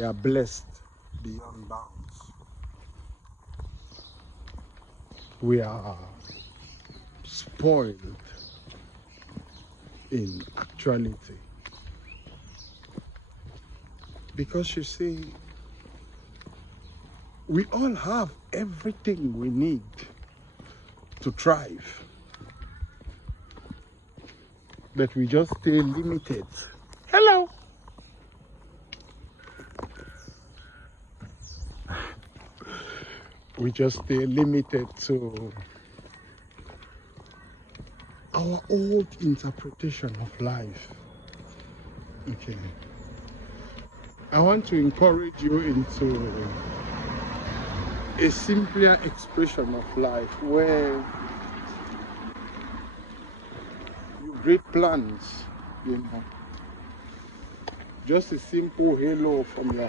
We are blessed beyond bounds. We are spoiled in actuality. Because you see, we all have everything we need to thrive, but we just stay limited. Hello. We just stay limited to our old interpretation of life. Okay. I want to encourage you into a simpler expression of life where you great plans, just a simple hello from your heart.